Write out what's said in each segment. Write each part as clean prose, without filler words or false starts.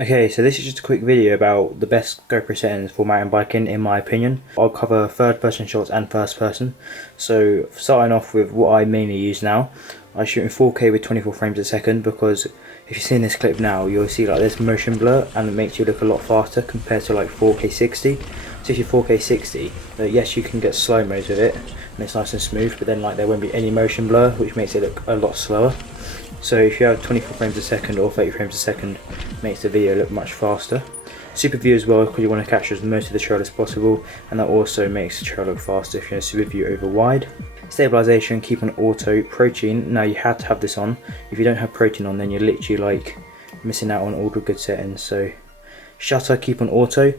Okay, so this is just a quick video about the best GoPro settings for mountain biking in my opinion. I'll cover third person shots and first person. So starting off with what I mainly use now, I shoot in 4K with 24 frames a second because if you're seeing this clip now, you'll see like there's motion blur and it makes you look a lot faster compared to like 4K 60. So if you're 4K 60, yes you can get slow modes with it and it's nice and smooth, but then like there won't be any motion blur which makes it look a lot slower. So if you have 24 frames a second or 30 frames a second, it makes the video look much faster. Superview as well, because you want to capture as most of the trail as possible, and that also makes the trail look faster if you're in a Superview over wide. Stabilization, keep on auto. Protein, now you have to have this on. If you don't have protein on, then you're literally like missing out on all the good settings. So shutter, keep on auto.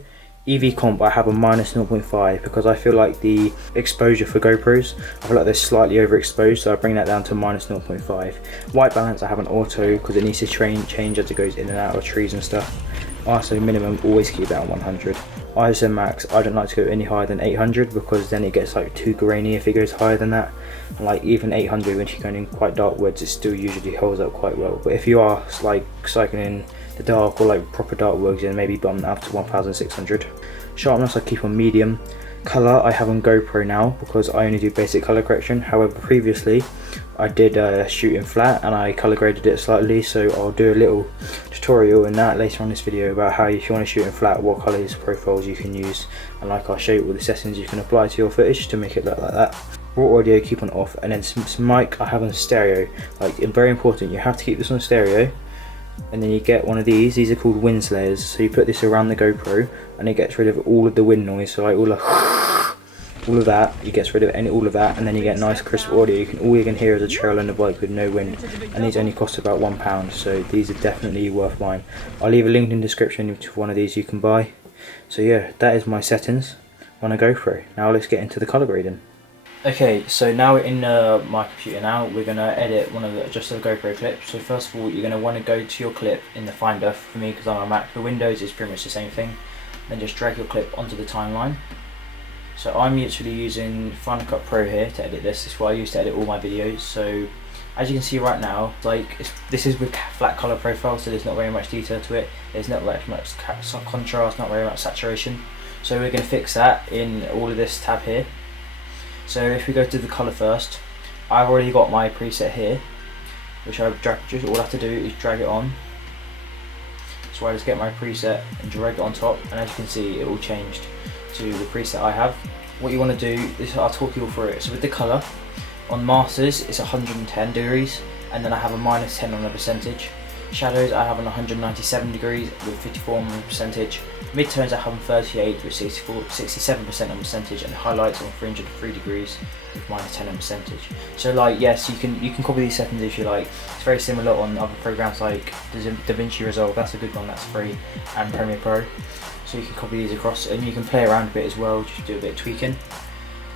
EV comp, I have a minus 0.5 because I feel like the exposure for GoPros, I feel like they're slightly overexposed, so I bring that down to minus 0.5. White balance, I have an auto because it needs to change as it goes in and out of trees and stuff. ISO minimum, always keep that on 100. ISO max, I don't like to go any higher than 800 because then it gets like too grainy if it goes higher than that. And like even 800 when you're going in quite dark woods, it still usually holds up quite well. But if you are like cycling in the dark or like proper dark woods, then maybe bump that up to 1600. Sharpness I keep on medium. Color I have on GoPro now because I only do basic color correction. However, previously I did shoot in flat and I color graded it slightly, so I'll do a little tutorial in that later on this video about how if you want to shoot in flat, what colors profiles you can use, and like I'll show you all the settings you can apply to your footage to make it look like that. Raw audio keep on off, and then some mic I have on stereo. Like very important, you have to keep this on stereo. And then you get one of these are called wind slayers, so you put this around the GoPro and it gets rid of all of the wind noise, so like all of that, it gets rid of all of that, and then you get nice crisp audio. All you can hear is a trail on the bike with no wind, and these only cost about £1, so these are definitely worth buying. I'll leave a link in the description to one of these you can buy. So yeah, that is my settings on a GoPro. Now let's get into the colour grading. Okay, so now we're in my computer now, we're going to edit just a GoPro clip. So first of all, you're going to want to go to your clip in the Finder. For me, because I'm on Mac, for Windows it's pretty much the same thing. Then just drag your clip onto the timeline. So I'm actually using Final Cut Pro here to edit this. This is what I use to edit all my videos. So as you can see right now, this is with flat color profile, so there's not very much detail to it. There's not very much contrast, not very much saturation. So we're going to fix that in all of this tab here. So if we go to the colour first, I've already got my preset here, which I've just all I have to do is drag it on. So I just get my preset and drag it on top, and as you can see, it all changed to the preset I have. What you want to do is, I'll talk you all through it. So with the colour, on masters it's 110 degrees, and then I have a minus 10 on the percentage. Shadows I have on 197 degrees with 54 on percentage. Midtones I have on 38 with 67% on percentage, and highlights on 303 degrees with minus 10 on percentage. So like yes, you can copy these settings if you like. It's very similar on other programs like DaVinci Resolve, that's a good one, that's free, and Premiere Pro. So you can copy these across, and you can play around a bit as well, just do a bit of tweaking.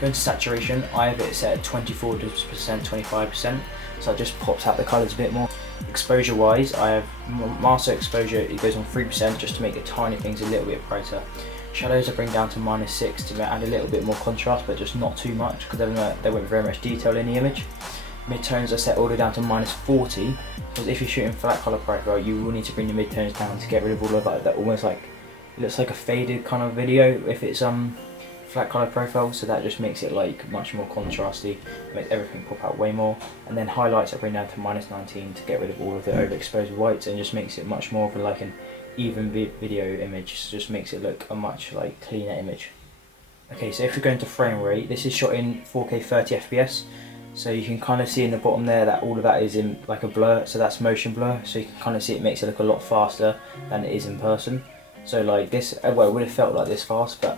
Going to saturation, I have it set at 24%, 25%, so it just pops out the colours a bit more. Exposure wise, I have master exposure, it goes on 3% just to make the tiny things a little bit brighter. Shadows I bring down to minus 6 to add a little bit more contrast, but just not too much because there won't be very much detail in the image. Midtones I set all the way down to minus 40, because if you're shooting flat colour profile, you will need to bring the midtones down to get rid of all of that almost like, it looks like a faded kind of video if it's flat colour profile, so that just makes it like much more contrasty, makes everything pop out way more. And then highlights I bring down to minus 19 to get rid of all of the overexposed whites, and just makes it much more of like an even video image, so just makes it look a much like cleaner image. Okay, so if we go into frame rate, this is shot in 4K 30 FPS, so you can kind of see in the bottom there that all of that is in like a blur, so that's motion blur, so you can kind of see it makes it look a lot faster than it is in person. So like this, well, it would have felt like this fast, but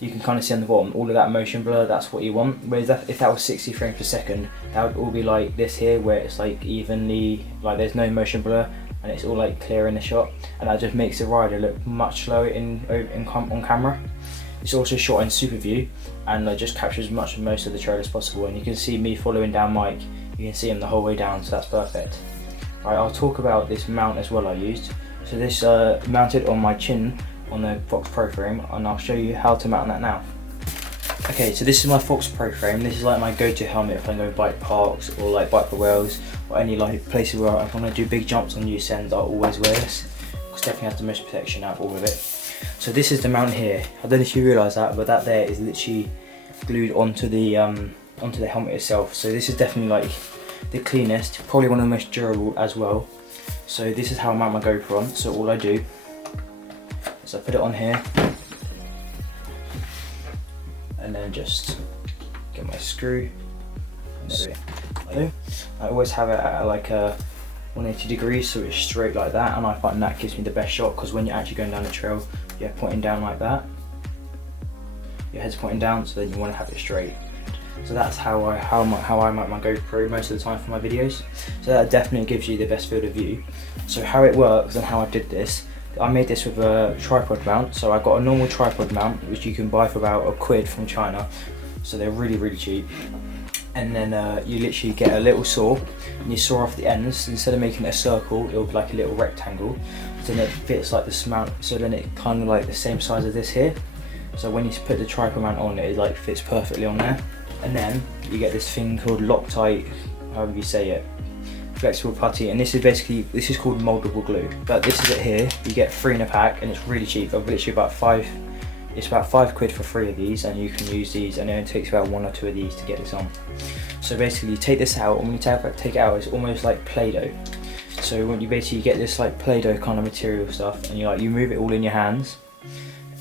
you can kind of see on the bottom all of that motion blur, that's what you want. Whereas if that was 60 frames per second, that would all be like this here, where it's like evenly, like there's no motion blur and it's all like clear in the shot, and that just makes the rider look much slower on camera. It's also shot in Superview, and just captures most of the trail as possible, and you can see me following down Mike, you can see him the whole way down, so that's perfect. Right, I'll talk about this mount as well I used. So this mounted on my chin on the Fox Pro frame, and I'll show you how to mount that now. Okay, so this is my Fox Pro frame. This is like my go-to helmet if I'm going to bike parks or like bike for Wales or any like places where I want to do big jumps on loose ends. I always wear this because definitely has the most protection out of all of it. So this is the mount here. I don't know if you realise that, but that there is literally glued onto the helmet itself. So this is definitely like the cleanest, probably one of the most durable as well. So this is how I mount my GoPro on. So all I do is I put it on here, and then just get my screw. And there we go. I always have it at like a 180 degrees, so it's straight like that, and I find that gives me the best shot, because when you're actually going down the trail, you're pointing down like that. Your head's pointing down, so then you want to have it straight. So that's how I mount my GoPro most of the time for my videos. So that definitely gives you the best field of view. So how it works and how I did this, I made this with a tripod mount. So I got a normal tripod mount, which you can buy for about £1 from China. So they're really cheap. And then you literally get a little saw, and you saw off the ends. Instead of making it a circle, it'll be like a little rectangle. So then it fits like this mount. So then it kind of like the same size as this here. So when you put the tripod mount on, it like fits perfectly on there. And then you get this thing called Loctite, however you say it, flexible putty, and this is called moldable glue. But this is it here. You get 3 in a pack, and it's really cheap. I've literally about it's about £5 for 3 of these, and you can use these, and it only takes about 1 or 2 of these to get this on. So basically, you take this out, and when you take it out, it's almost like Play-Doh. So when you basically get this like Play-Doh kind of material stuff, and you move it all in your hands,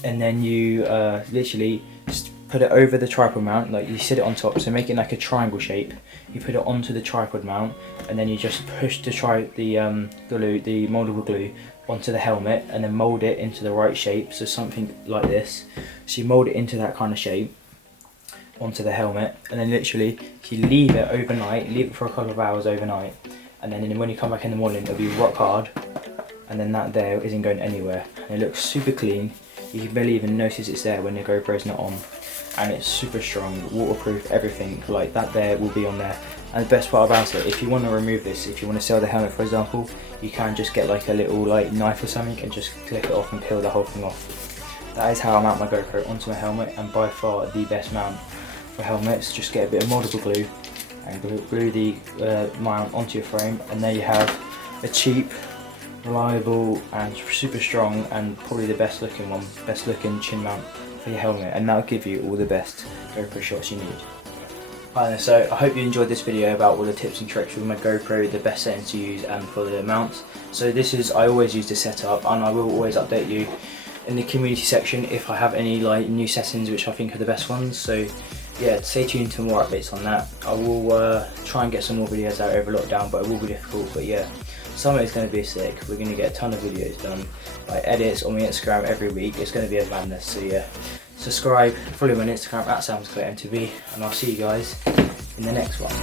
and then you literally just put it over the tripod mount, like you sit it on top, so make it like a triangle shape. You put it onto the tripod mount, and then you just push the moldable glue onto the helmet, and then mold it into the right shape, so something like this. So you mold it into that kind of shape onto the helmet, and then literally you leave it overnight, leave it for a couple of hours overnight, and then when you come back in the morning, it'll be rock hard, and then that there isn't going anywhere, and it looks super clean. You can barely even notice it's there when the GoPro's not on, and it's super strong, waterproof, everything. Like that there will be on there. And the best part about it, if you want to remove this, if you want to sell the helmet for example, you can just get like a little like knife or something and just clip it off and peel the whole thing off. That is how I mount my GoPro onto my helmet, and by far the best mount for helmets. Just get a bit of moldable glue and glue the mount onto your frame, and there you have a cheap, reliable and super strong, and probably the best looking chin mount for your helmet, and that'll give you all the best GoPro shots you need. Right, so I hope you enjoyed this video about all the tips and tricks with my GoPro, the best settings to use and for the mounts. So I always use this setup, and I will always update you in the community section if I have any like new settings which I think are the best ones. So yeah, stay tuned to more updates on that. I will try and get some more videos out over lockdown, but it will be difficult. But yeah, summer is going to be sick. We're going to get a ton of videos done, like edits on my Instagram every week. It's going to be a madness. So yeah, subscribe, follow me on Instagram at Sinclair MTB, and I'll see you guys in the next one.